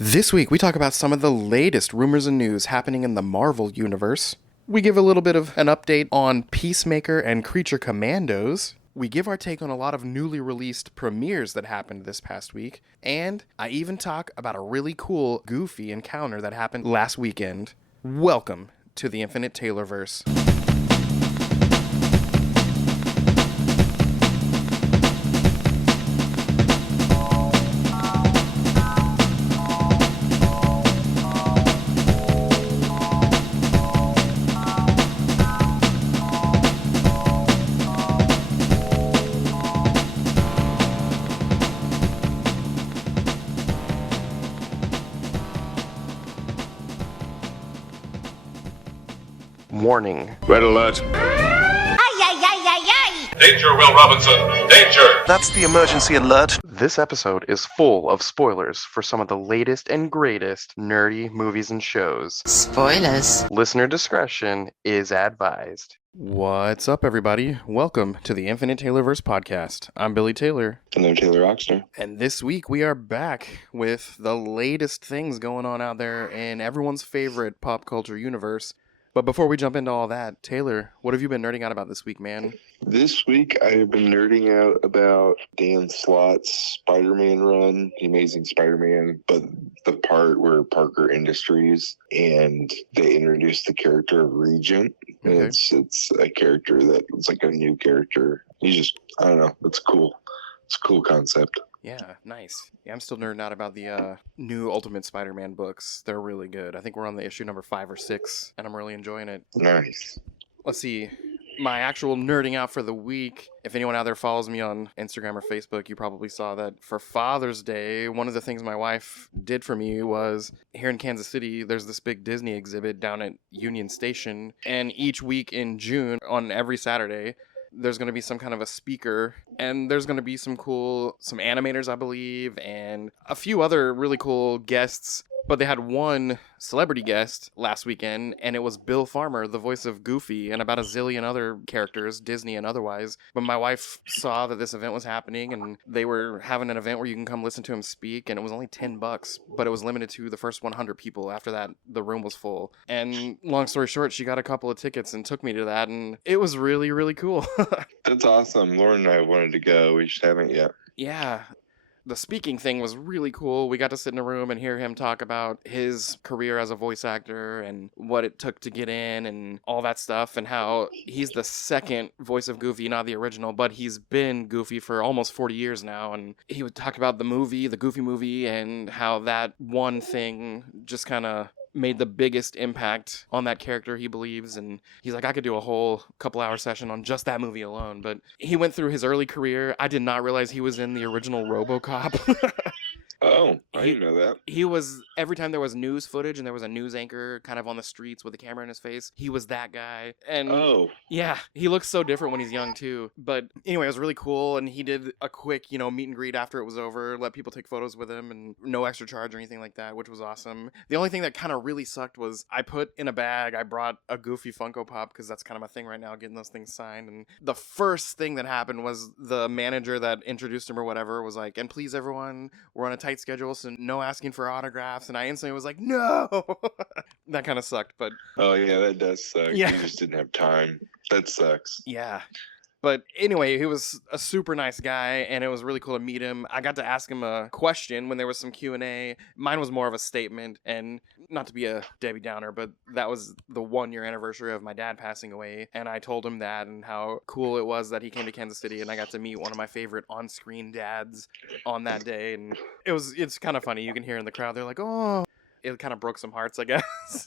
This week, we talk about some of the latest rumors and news happening in the Marvel Universe. We give a little bit of an update on Peacemaker and Creature Commandos. We give our take on a lot of newly released premieres that happened this past week. And I even talk about a really cool, goofy encounter that happened last weekend. Welcome to the Infinite Taylorverse. Warning. Red alert. Ay, ay, ay, ay, ay! Danger, Will Robinson. Danger! That's the emergency alert. This episode is full of spoilers for some of the latest and greatest nerdy movies and shows. Spoilers. Listener discretion is advised. What's up, everybody? Welcome to the Infinite Taylorverse podcast. I'm Billie Taylor. And I'm Taylor Oxner. And this week we are back with the latest things going on out there in everyone's favorite pop culture universe. But before we jump into all that, Taylor, what have you been nerding out about this week, man? This week I have been nerding out about Dan Slott's Spider-Man run, The Amazing Spider-Man, but the part where Parker Industries and they introduced the character of Regent. Okay. It's a character that it's like a new character. I don't know, it's cool. It's a cool concept. Yeah, nice. Yeah, I'm still nerding out about the new Ultimate Spider-Man books. They're really good. I think we're on the issue number 5 or 6, and I'm really enjoying it. Nice. Let's see. My actual nerding out for the week, if anyone out there follows me on Instagram or Facebook, you probably saw that for Father's Day, one of the things my wife did for me was, here in Kansas City, there's this big Disney exhibit down at Union Station, and each week in June, on every Saturday, there's going to be some kind of a speaker, and there's going to be some animators, I believe, and a few other really cool guests. But they had one celebrity guest last weekend, and it was Bill Farmer, the voice of Goofy, and about a zillion other characters, Disney and otherwise. But my wife saw that this event was happening, and they were having an event where you can come listen to him speak, and it was only $10, but it was limited to the first 100 people. After that, the room was full. And long story short, she got a couple of tickets and took me to that, and it was really, really cool. That's awesome. Lauren and I wanted to go. We just haven't yet. Yeah. The speaking thing was really cool. We got to sit in a room and hear him talk about his career as a voice actor and what it took to get in and all that stuff, and how he's the second voice of Goofy, not the original, but he's been Goofy for almost 40 years now. And he would talk about the Goofy movie, and how that one thing just kind of made the biggest impact on that character, he believes. And he's like, I could do a whole couple-hour session on just that movie alone. But he went through his early career. I did not realize he was in the original RoboCop. Oh, I didn't know that. He was, every time there was news footage and there was a news anchor kind of on the streets with a camera in his face, he was that guy. And yeah, he looks so different when he's young too. But anyway, it was really cool. And he did a quick, meet and greet after it was over, let people take photos with him, and no extra charge or anything like that, which was awesome. The only thing that kind of really sucked was I put in a bag, I brought a Goofy Funko Pop, because that's kind of my thing right now, getting those things signed. And the first thing that happened was the manager that introduced him or whatever was like, and please everyone, we're on a tight schedule, so no asking for autographs. And I instantly was like, no. That kind of sucked, but Oh, yeah, that does suck. Yeah. You just didn't have time. That sucks. yeah. But anyway, he was a super nice guy, and it was really cool to meet him. I got to ask him a question when there was some Q&A. Mine was more of a statement, and not to be a Debbie Downer, but that was the 1-year anniversary of my dad passing away, and I told him that and how cool it was that he came to Kansas City, and I got to meet one of my favorite on-screen dads on that day, and it's kind of funny. You can hear in the crowd, they're like, oh. It kind of broke some hearts, I guess.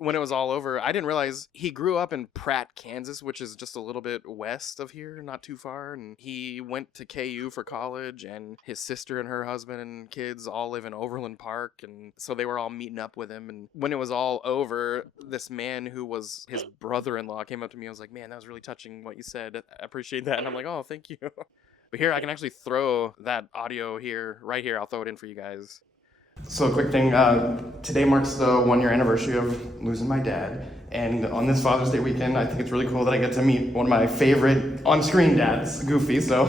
When it was all over, I didn't realize he grew up in Pratt, Kansas, which is just a little bit west of here, not too far. And he went to KU for college, and his sister and her husband and kids all live in Overland Park. And so they were all meeting up with him. And when it was all over, this man who was his brother-in-law came up to me and was like, man, that was really touching what you said. I appreciate that. And I'm like, oh, thank you. But here, I can actually throw that audio right here. I'll throw it in for you guys. So a quick thing, today marks the 1-year anniversary of losing my dad, And on this Father's Day weekend, I think it's really cool that I get to meet one of my favorite on-screen dads, Goofy. So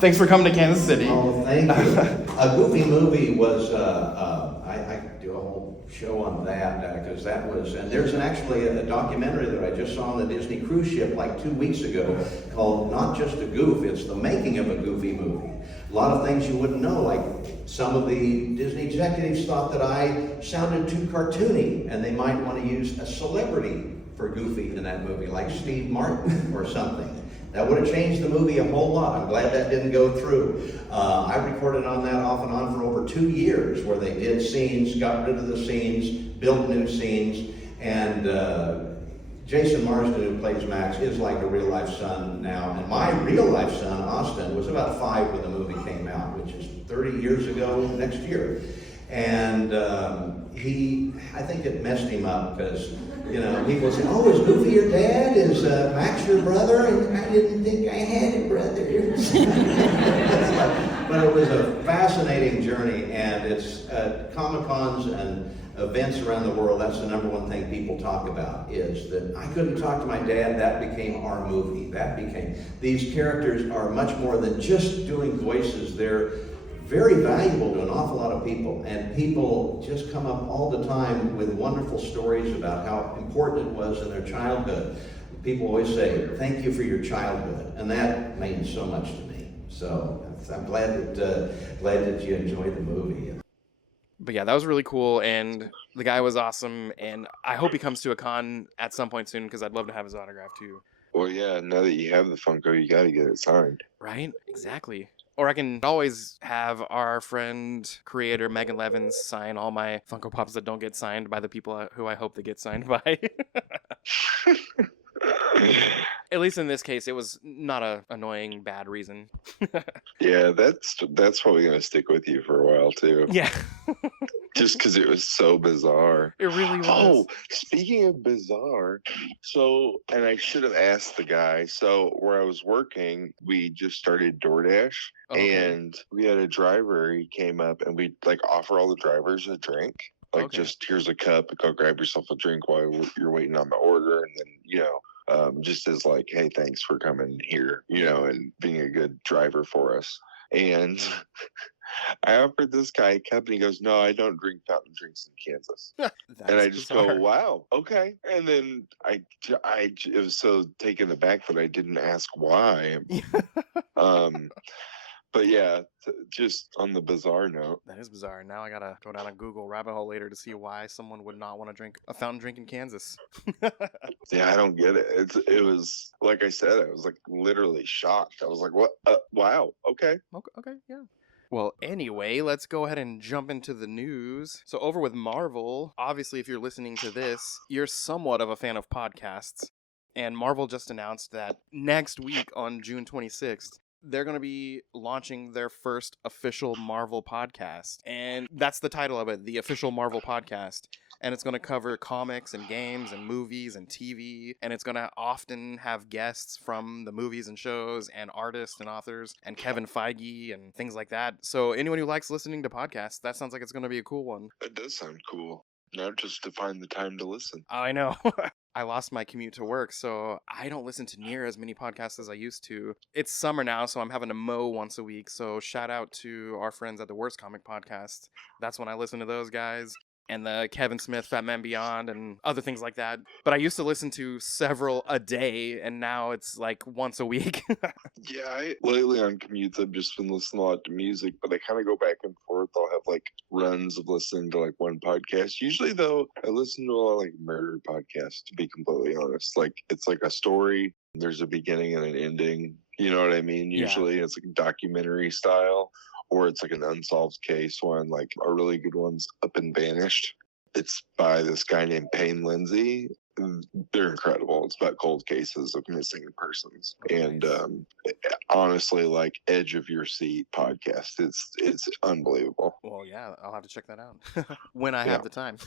thanks for coming to Kansas City. Oh, thank you. A Goofy movie was, I could do a whole show on that, because that was, and there's actually a documentary that I just saw on the Disney cruise ship like 2 weeks ago called Not Just a Goof, it's the making of a Goofy movie. A lot of things you wouldn't know, like some of the Disney executives thought that I sounded too cartoony and they might want to use a celebrity for Goofy in that movie, like Steve Martin or something. That would have changed the movie a whole lot. I'm glad that didn't go through. I recorded on that off and on for over 2 years where they did scenes, got rid of the scenes, built new scenes, and Jason Marsden, who plays Max, is like a real-life son now. And my real-life son, Austin, was about 5 when the movie came out, which is 30 years ago next year. And I think it messed him up because, people say, oh, is Goofy your dad? Is Max your brother? And I didn't think I had a brother. But it was a fascinating journey, and it's Comic-Cons and events around the world, that's the number one thing people talk about, is that I couldn't talk to my dad, that became our movie. These characters are much more than just doing voices. They're very valuable to an awful lot of people, and people just come up all the time with wonderful stories about how important it was in their childhood. People always say, thank you for your childhood, and that means so much to me. So I'm glad that you enjoyed the movie. But yeah, that was really cool, and the guy was awesome, and I hope he comes to a con at some point soon, because I'd love to have his autograph too. Well, yeah, now that you have the Funko, you got to get it signed. Right? Exactly. Or I can always have our friend, creator, Megan Levins, sign all my Funko Pops that don't get signed by the people who I hope they get signed by. At least in this case, it was not a annoying, bad reason. Yeah, that's probably going to stick with you for a while, too. Yeah. Just because it was so bizarre. It really was. Oh, speaking of bizarre, and I should have asked the guy, where I was working, we just started DoorDash, and we had a driver, he came up, and we offer all the drivers a drink. Just here's a cup, go grab yourself a drink while you're waiting on the order, and then, just as hey, thanks for coming here, and being a good driver for us. And I offered this guy a cup, and he goes, no, I don't drink fountain drinks in Kansas. And I just go, wow, okay. And then I was so taken aback that I didn't ask why. But yeah, just on the bizarre note. That is bizarre. Now I gotta go down a Google rabbit hole later to see why someone would not want to drink a fountain drink in Kansas. Yeah, I don't get it. It was, like I said, I was literally shocked. I was like, what? Wow, okay. Okay, yeah. Well, anyway, let's go ahead and jump into the news. So over with Marvel, obviously if you're listening to this, you're somewhat of a fan of podcasts. And Marvel just announced that next week on June 26th, they're going to be launching their first official Marvel podcast. And that's the title of it, the official Marvel podcast. And it's going to cover comics and games and movies and TV. And it's going to often have guests from the movies and shows and artists and authors and Kevin Feige and things like that. So anyone who likes listening to podcasts, that sounds like it's going to be a cool one. It does sound cool. Not just to find the time to listen. I know. I lost my commute to work, so I don't listen to near as many podcasts as I used to. It's summer now, so I'm having to mow once a week. So shout out to our friends at the Worst Comic Podcast. That's when I listen to those guys. And the Kevin Smith, Fat Man Beyond, and other things like that. But I used to listen to several a day, and now it's once a week. Yeah, lately on commutes, I've just been listening a lot to music, but I kind of go back and forth. I'll have runs of listening to one podcast. Usually, though, I listen to a lot of murder podcasts, to be completely honest. It's a story, there's a beginning and an ending. You know what I mean? Usually, it's documentary style. Or it's an unsolved case one, a really good one's Up and Vanished. It's by this guy named Payne Lindsay. They're incredible. It's about cold cases of missing persons. And honestly, edge of your seat podcast. It's unbelievable. Well, yeah, I'll have to check that out when I have the time.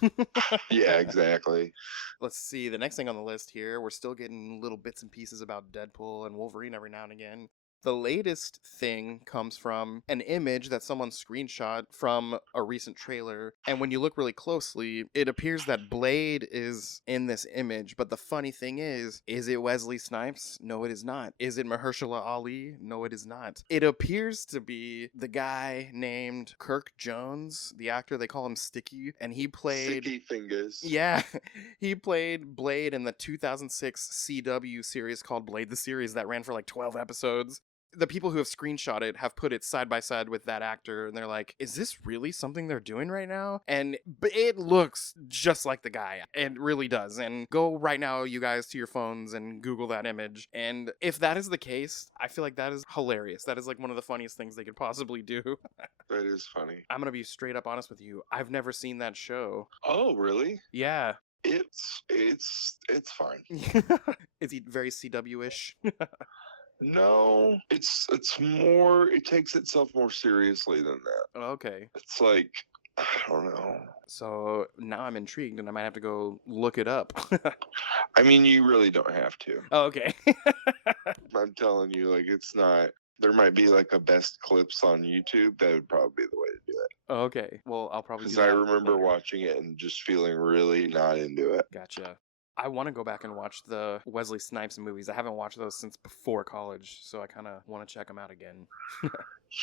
Yeah, exactly. Let's see. The next thing on the list here, we're still getting little bits and pieces about Deadpool and Wolverine every now and again. The latest thing comes from an image that someone screenshot from a recent trailer. And when you look really closely, it appears that Blade is in this image. But the funny thing is it Wesley Snipes? No, it is not. Is it Mahershala Ali? No, it is not. It appears to be the guy named Kirk Jones, the actor. They call him Sticky. And he played... Sticky fingers. Yeah, he played Blade in the 2006 CW series called Blade the Series that ran for like 12 episodes. The people who have screenshot it have put it side by side with that actor, and they're like, is this really something they're doing right now? And it looks just like the guy. It really does. And go right now, you guys, to your phones and Google that image. And if that is the case, I feel like that is hilarious. That is like one of the funniest things they could possibly do. That is funny. I'm going to be straight up honest with you. I've never seen that show. Oh, really? Yeah. It's fine. Is he very CW-ish? No, it's more. It takes itself more seriously than that. Okay. It's like, I don't know. So now I'm intrigued, and I might have to go look it up. I mean, you really don't have to. Oh, okay. I'm telling you, like, it's not. There might be like a best clips on YouTube. That would probably be the way to do it. Oh, okay. Well, I'll probably do Because I that remember later. watching it and just feeling really not into it. Gotcha. I want to go back and watch the Wesley Snipes movies. I haven't watched those since before college, so I kind of want to check them out again.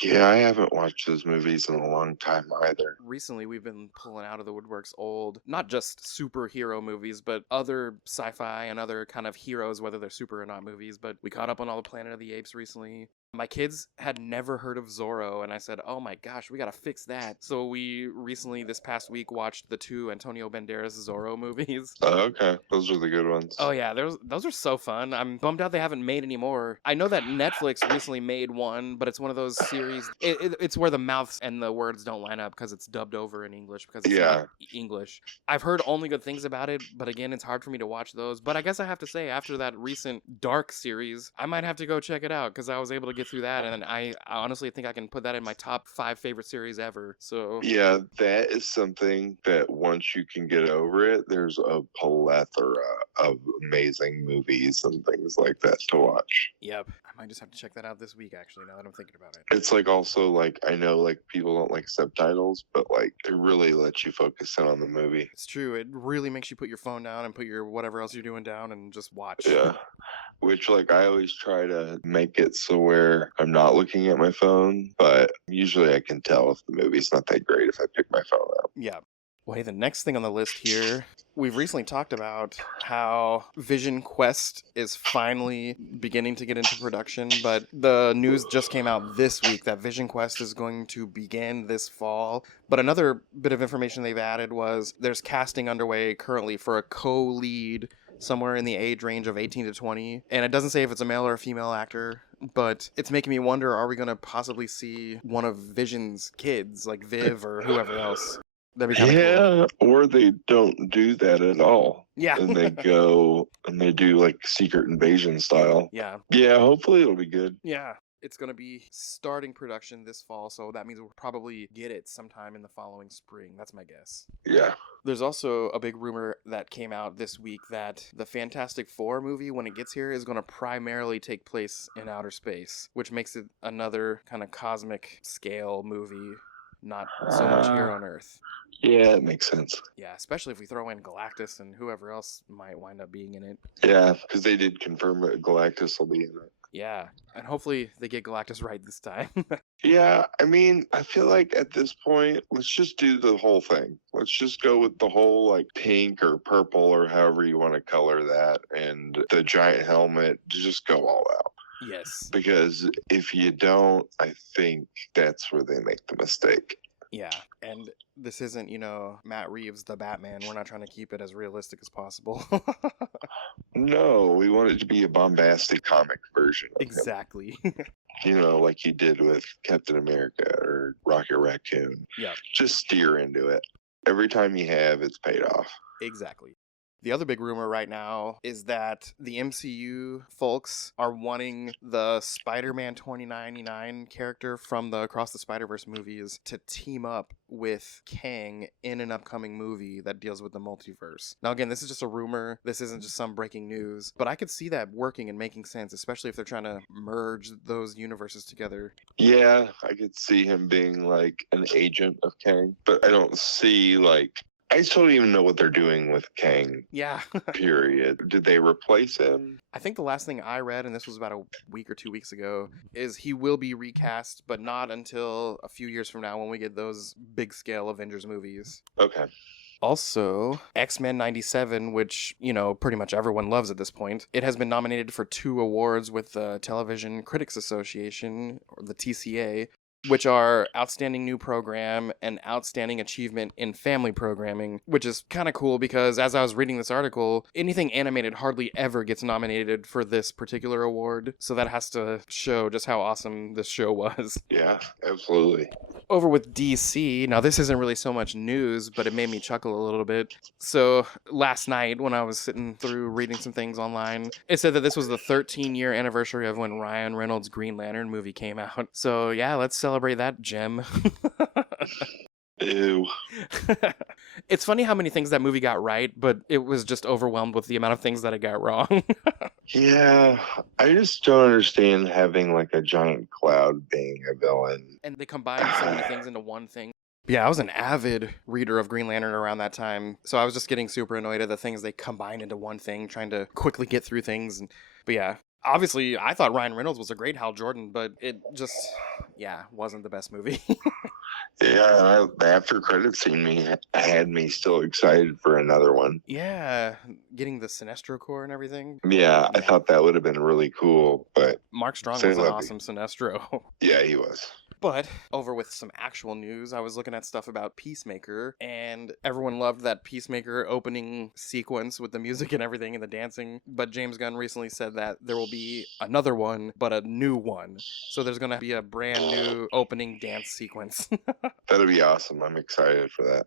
Yeah, I haven't watched those movies in a long time either. Recently, we've been pulling out of the woodworks old, not just superhero movies, but other sci-fi and other kind of heroes, whether they're super or not movies. But we caught up on all the Planet of the Apes recently. My kids had never heard of Zorro, and I said, oh my gosh, we gotta fix that. So we recently, this past week, watched the 2 Antonio Banderas Zorro movies. Oh, okay. Those are the good ones. Oh yeah, those are so fun. I'm bummed out they haven't made any more. I know that Netflix recently made one, but it's one of those series. It's where the mouths and the words don't line up because it's dubbed over in English because it's not English. I've heard only good things about it, but again, it's hard for me to watch those. But I guess I have to say, after that recent Dark series, I might have to go check it out because I was able to get through that, and I honestly think I can put that in my top 5 favorite series ever. So yeah, that is something that once you can get over it, there's a plethora of amazing movies and things like that to watch. Yep, I might just have to check that out this week, actually, now that I'm thinking about it. It's like also like, I know like people don't like subtitles, but like it really lets you focus in on the movie. It's true. It really makes you put your phone down and put your whatever else you're doing down and just watch. Yeah. Which, like, I always try to make it so where I'm not looking at my phone, but usually I can tell if the movie's not that great if I pick my phone up. Yeah. Well, hey, the next thing on the list here, we've recently talked about how Vision Quest is finally beginning to get into production, but the news just came out this week that Vision Quest is going to begin this fall. But another bit of information they've added was there's casting underway currently for a co-lead somewhere in the age range of 18 to 20. And it doesn't say if it's a male or a female actor, but it's making me wonder, are we going to possibly see one of Vision's kids, like Viv or whoever else? That'd be kind of cool. Or they don't do that at all. Yeah. And they go and they do like Secret Invasion style. Yeah. Yeah, hopefully it'll be good. Yeah. It's going to be starting production this fall, so that means we'll probably get it sometime in the following spring. That's my guess. Yeah. There's also a big rumor that came out this week that the Fantastic Four movie, when it gets here, is going to primarily take place in outer space, which makes it another kind of cosmic scale movie, not so much here on Earth. Yeah, it makes sense. Yeah, especially if we throw in Galactus and whoever else might wind up being in it. Yeah, because they did confirm that Galactus will be in it. Yeah, and hopefully they get Galactus right this time. Yeah, I mean, I feel like at this point, let's just do the whole thing. Let's just go with the whole like pink or purple or however you want to color that, and the giant helmet, just go all out. Yes. Because if you don't, I think that's where they make the mistake. Yeah, and this isn't, Matt Reeves, the Batman. We're not trying to keep it as realistic as possible. No, we want it to be a bombastic comic version of him. Exactly. Like you did with Captain America or Rocket Raccoon. Yeah. Just steer into it. Every time you have, it's paid off. Exactly. The other big rumor right now is that the MCU folks are wanting the Spider-Man 2099 character from the Across the Spider-Verse movies to team up with Kang in an upcoming movie that deals with the multiverse. Now, again, this is just a rumor. This isn't just some breaking news, but I could see that working and making sense, especially if they're trying to merge those universes together. Yeah, I could see him being like an agent of Kang, but I don't see like I still don't even know what they're doing with Kang. Yeah. Period. Did they replace him? I think the last thing I read, and this was about a week or 2 weeks ago, is he will be recast, but not until a few years from now when we get those big scale Avengers movies. Okay. Also, X-Men 97, which, pretty much everyone loves at this point, it has been nominated for 2 awards with the Television Critics Association, or the TCA, which are Outstanding New Program and Outstanding Achievement in Family Programming, which is kind of cool because as I was reading this article, anything animated hardly ever gets nominated for this particular award, so that has to show just how awesome this show was. Yeah, absolutely. Over with DC, now this isn't really so much news, but it made me chuckle a little bit. So last night when I was sitting through reading some things online, it said that this was the 13-year anniversary of when Ryan Reynolds' Green Lantern movie came out. So yeah, let's celebrate that gem. Ew. It's funny how many things that movie got right, but it was just overwhelmed with the amount of things that it got wrong. Yeah, I just don't understand having like a giant cloud being a villain. And they combined so many things into one thing. Yeah, I was an avid reader of Green Lantern around that time, so I was just getting super annoyed at the things they combined into one thing, trying to quickly get through things. But yeah, obviously, I thought Ryan Reynolds was a great Hal Jordan, but it just, wasn't the best movie. Yeah, the after credit scene had me still excited for another one. Yeah, getting the Sinestro Corps and everything. Yeah, I thought that would have been really cool, but Mark Strong Say was an Levy. awesome Sinestro. Yeah, he was. But over with some actual news, I was looking at stuff about Peacemaker, and everyone loved that Peacemaker opening sequence with the music and everything and the dancing. But James Gunn recently said that there will be another one, but a new one. So there's going to be a brand new opening dance sequence. That'd be awesome. I'm excited for that.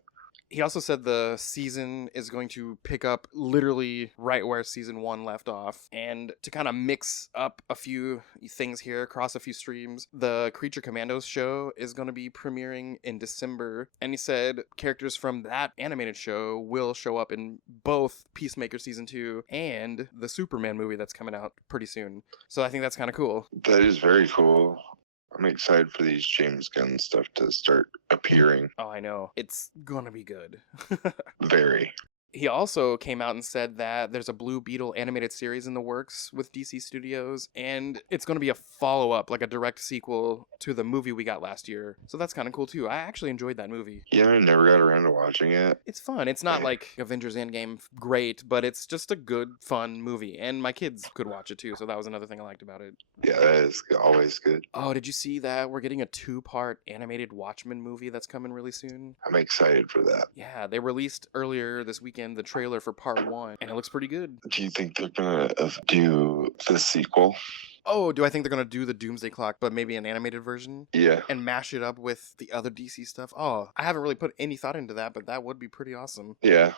He also said the season is going to pick up literally right where season 1 left off. And to kind of mix up a few things here, across a few streams, the Creature Commandos show is going to be premiering in December. And he said characters from that animated show will show up in both Peacemaker season 2 and the Superman movie that's coming out pretty soon. So I think that's kind of cool. That is very cool. I'm excited for these James Gunn stuff to start appearing. Oh, I know. It's going to be good. Very. He also came out and said that there's a Blue Beetle animated series in the works with DC Studios, and it's going to be a follow-up, like a direct sequel to the movie we got last year. So that's kind of cool, too. I actually enjoyed that movie. Yeah, I never got around to watching it. It's fun. It's not like Avengers Endgame great, but it's just a good, fun movie. And my kids could watch it, too, so that was another thing I liked about it. Yeah, that is always good. Oh, did you see that? We're getting a 2-part animated Watchmen movie that's coming really soon. I'm excited for that. Yeah, they released earlier this weekend the trailer for part 1, and it looks pretty good. Do you think they're going to do the sequel? Oh, do I think they're going to do the Doomsday Clock, but maybe an animated version? Yeah. And mash it up with the other DC stuff? Oh, I haven't really put any thought into that, but that would be pretty awesome. Yeah.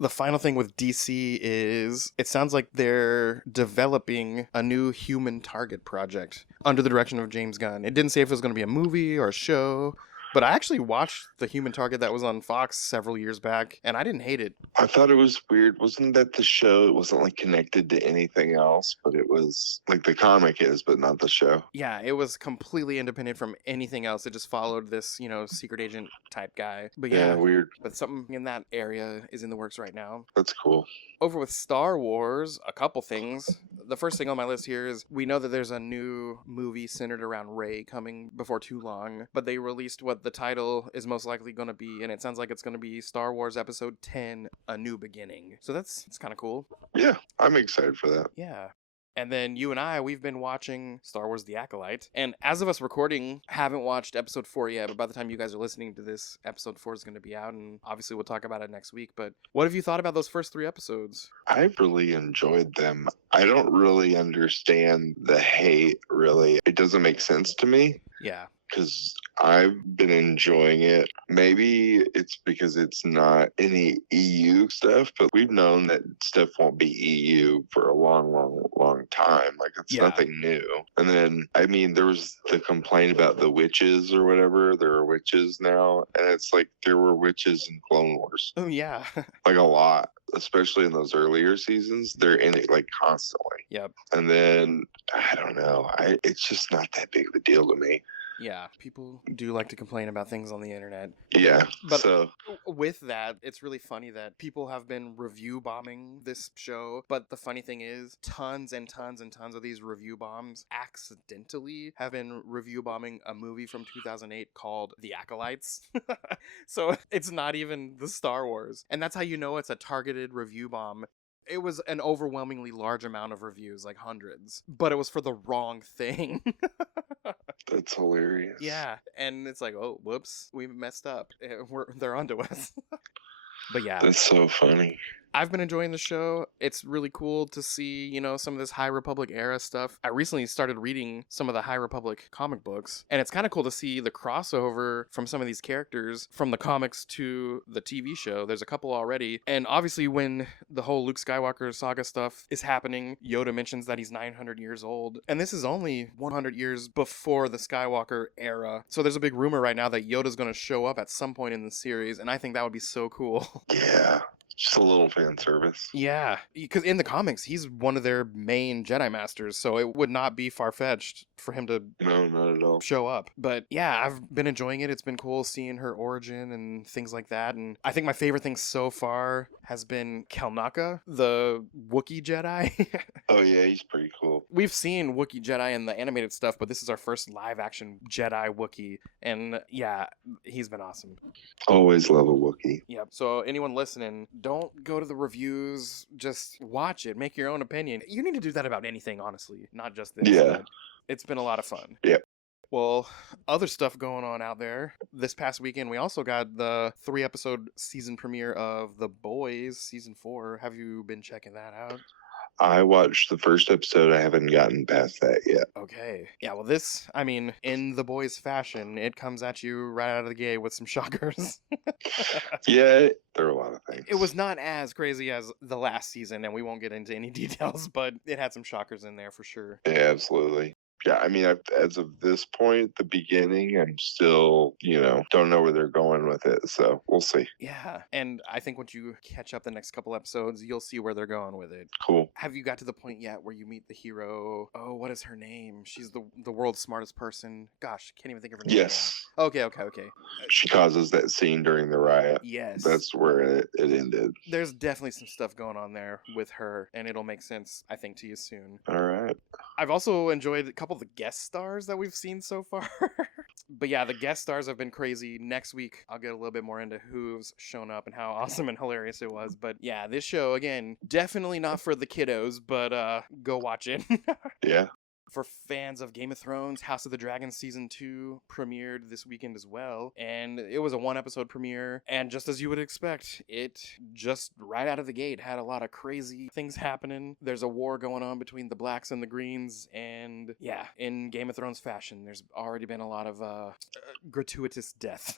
The final thing with DC is it sounds like they're developing a new human target project under the direction of James Gunn. It didn't say if it was going to be a movie or a show, but I actually watched the Human Target that was on Fox several years back, and I didn't hate it. I thought it was weird. Wasn't that the show? It wasn't like connected to anything else, but it was like the comic is, but not the show. Yeah, it was completely independent from anything else. It just followed this, secret agent type guy. But yeah, Weird. but something in that area is in the works right now. That's cool. Over with Star Wars, a couple things. The first thing on my list here is we know that there's a new movie centered around Rey coming before too long, but they released what the title is most likely going to be, and it sounds like it's going to be Star Wars Episode 10, A New Beginning. So it's kind of cool. Yeah, I'm excited for that. Yeah. And then you and we've been watching Star Wars The Acolyte. And as of us recording, haven't watched episode 4 yet, but by the time you guys are listening to this, episode 4 is going to be out, and obviously we'll talk about it next week. But what have you thought about those first 3 episodes? I really enjoyed them. I don't really understand the hate, really. It doesn't make sense to me. Yeah. Because I've been enjoying it. Maybe it's because it's not any EU stuff, but we've known that stuff won't be EU for a long, long, long time. Like, it's Yeah. nothing new. And then, I mean, there was the complaint about the witches or whatever. There are witches now. And it's like there were witches in Clone Wars. Oh, yeah. Like, a lot. Especially in those earlier seasons. They're in it, like, constantly. Yep. And then, I don't know. It's just not that big of a deal to me. Yeah, people do like to complain about things on the internet. Yeah, But so with that, it's really funny that people have been review bombing this show. But the funny thing is, tons and tons and tons of these review bombs accidentally have been review bombing a movie from 2008 called The Acolytes. So it's not even the Star Wars. And that's how you know it's a targeted review bomb. It was an overwhelmingly large amount of reviews, like hundreds, but it was for the wrong thing. that's hilarious. Yeah, and it's like, oh, whoops, we messed up. They're onto us. But yeah, That's so funny. I've been enjoying the show. It's really cool to see, you know, some of this High Republic era stuff. I recently started reading some of the High Republic comic books, and it's kind of cool to see the crossover from some of these characters from the comics to the TV show. There's a couple already, and obviously when the whole Luke Skywalker saga stuff is happening, Yoda mentions that he's 900 years old, and this is only 100 years before the Skywalker era. So there's a big rumor right now that Yoda's going to show up at some point in the series, and I think that would be so cool. Yeah, just a little fan service. Yeah, because in the comics, he's one of their main Jedi Masters, so it would not be far-fetched for him to No, not at all. show up. But yeah, I've been enjoying it. It's been cool seeing her origin and things like that. And I think my favorite thing so far has been Kelnaka, the Wookiee Jedi. Oh yeah, he's pretty cool. We've seen Wookiee Jedi in the animated stuff, but this is our first live-action Jedi Wookiee. And yeah, he's been awesome. Always love a Wookiee. Yep. So anyone listening, don't go to the reviews. Just watch it. Make your own opinion. You need to do that about anything, honestly, not just this. Yeah. But it's been a lot of fun. Yep. Well, other stuff going on out there. This past weekend, we also got the 3-episode season premiere of The Boys, season 4. Have you been checking that out? I watched the first episode. I haven't gotten past that yet. Okay. Yeah, well, this, I mean, in The Boys fashion, it comes at you right out of the gate with some shockers. Yeah, there are a lot of things. It was not as crazy as the last season, and we won't get into any details, but it had some shockers in there for sure. Yeah, absolutely. Yeah, I mean, as of this point, the beginning, I'm still, don't know where they're going with it. So we'll see. Yeah, and I think once you catch up the next couple episodes, you'll see where they're going with it. Cool. Have you got to the point yet where you meet the hero? Oh, what is her name? She's the world's smartest person. Gosh, can't even think of her name. Yes. Now. Okay. She causes that scene during the riot. Yes. That's where it ended. There's definitely some stuff going on there with her, and it'll make sense, I think, to you soon. All right. I've also enjoyed a couple of the guest stars that we've seen so far. But yeah, the guest stars have been crazy. Next week, I'll get a little bit more into who's shown up and how awesome and hilarious it was. But yeah, this show, again, definitely not for the kiddos, but go watch it. Yeah. For fans of Game of Thrones, House of the Dragon Season 2 premiered this weekend as well. And it was a 1-episode premiere. And just as you would expect, it just right out of the gate had a lot of crazy things happening. There's a war going on between the blacks and the greens. And yeah, in Game of Thrones fashion, there's already been a lot of gratuitous death.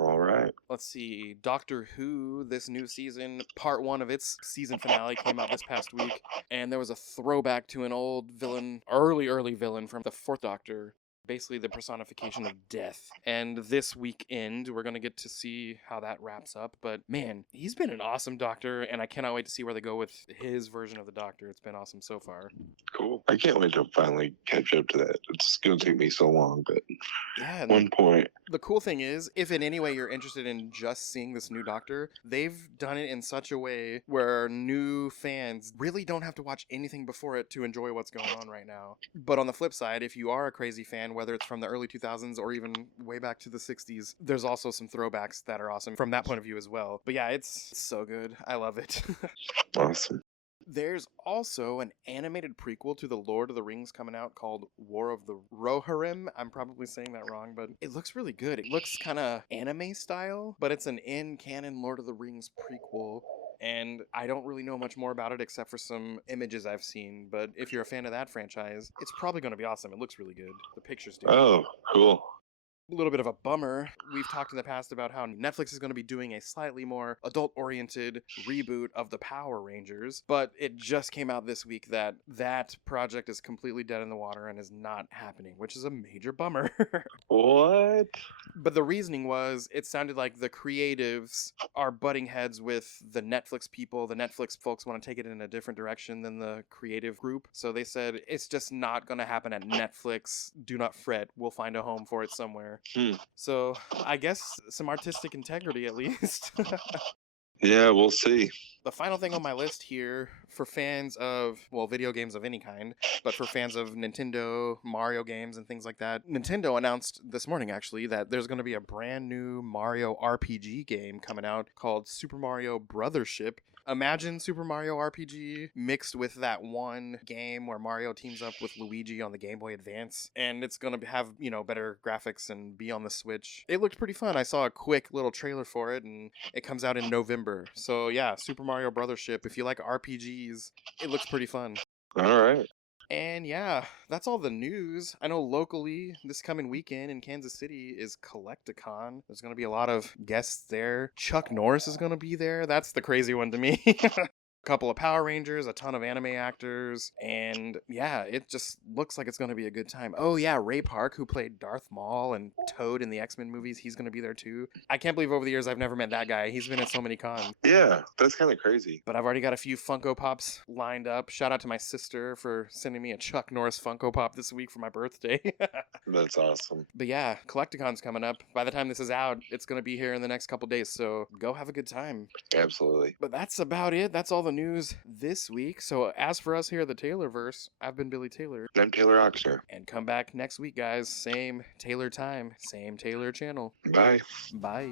All right. Let's see. Doctor Who, this new season, part 1 of its season finale came out this past week, and there was a throwback to an old villain, early villain from the 4th Doctor, basically the personification of death. And this weekend, we're going to get to see how that wraps up. But man, he's been an awesome Doctor, and I cannot wait to see where they go with his version of the Doctor. It's been awesome so far. Cool. I can't wait to finally catch up to that. It's going to take me so long, but yeah, one point. The cool thing is, if in any way you're interested in just seeing this new Doctor, they've done it in such a way where new fans really don't have to watch anything before it to enjoy what's going on right now. But on the flip side, if you are a crazy fan, whether it's from the early 2000s or even way back to the 60s, there's also some throwbacks that are awesome from that point of view as well. But yeah, it's so good. I love it. Awesome. There's also an animated prequel to The Lord of the Rings coming out called War of the Rohirrim. I'm probably saying that wrong, but it looks really good. It looks kind of anime style, but it's an in-canon Lord of the Rings prequel. And I don't really know much more about it except for some images I've seen. But if you're a fan of that franchise, it's probably going to be awesome. It looks really good. The pictures do. Oh, cool. A little bit of a bummer. We've talked in the past about how Netflix is going to be doing a slightly more adult-oriented reboot of the Power Rangers, but it just came out this week that that project is completely dead in the water and is not happening, which is a major bummer. What? But the reasoning was, it sounded like the creatives are butting heads with the Netflix people. The Netflix folks want to take it in a different direction than the creative group. So they said, it's just not going to happen at Netflix. Do not fret. We'll find a home for it somewhere. So I guess some artistic integrity at least. Yeah, we'll see. The final thing on my list here for fans of, well, video games of any kind, but for fans of Nintendo, Mario games, and things like that, Nintendo announced this morning, actually, that there's going to be a brand new Mario RPG game coming out called Super Mario Brothership. Imagine Super Mario RPG mixed with that one game where Mario teams up with Luigi on the Game Boy Advance, and it's going to have, you know, better graphics and be on the Switch. It looked pretty fun. I saw a quick little trailer for it, and it comes out in November. So yeah, Super Mario Brothership. If you like RPGs, it looks pretty fun. All right. And yeah, that's all the news. I know locally, this coming weekend in Kansas City is Collecticon. There's going to be a lot of guests there. Chuck Norris is going to be there. That's the crazy one to me. Couple of Power Rangers, a ton of anime actors, and yeah, it just looks like it's going to be a good time. Oh yeah, Ray Park, who played Darth Maul and Toad in the X-Men movies, he's going to be there too. I can't believe over the years I've never met that guy. He's been at so many cons. Yeah, that's kind of crazy. But I've already got a few Funko Pops lined up. Shout out to my sister for sending me a Chuck Norris Funko Pop this week for my birthday. That's awesome. But yeah, Collecticon's coming up. By the time this is out, it's going to be here in the next couple days, so go have a good time. Absolutely. But that's about it. That's all the news this week. So as for us here at the Taylorverse, I've been Billy Taylor. I'm Taylor Oxner. And come back next week, guys. Same Taylor time, same Taylor channel. Bye. Bye.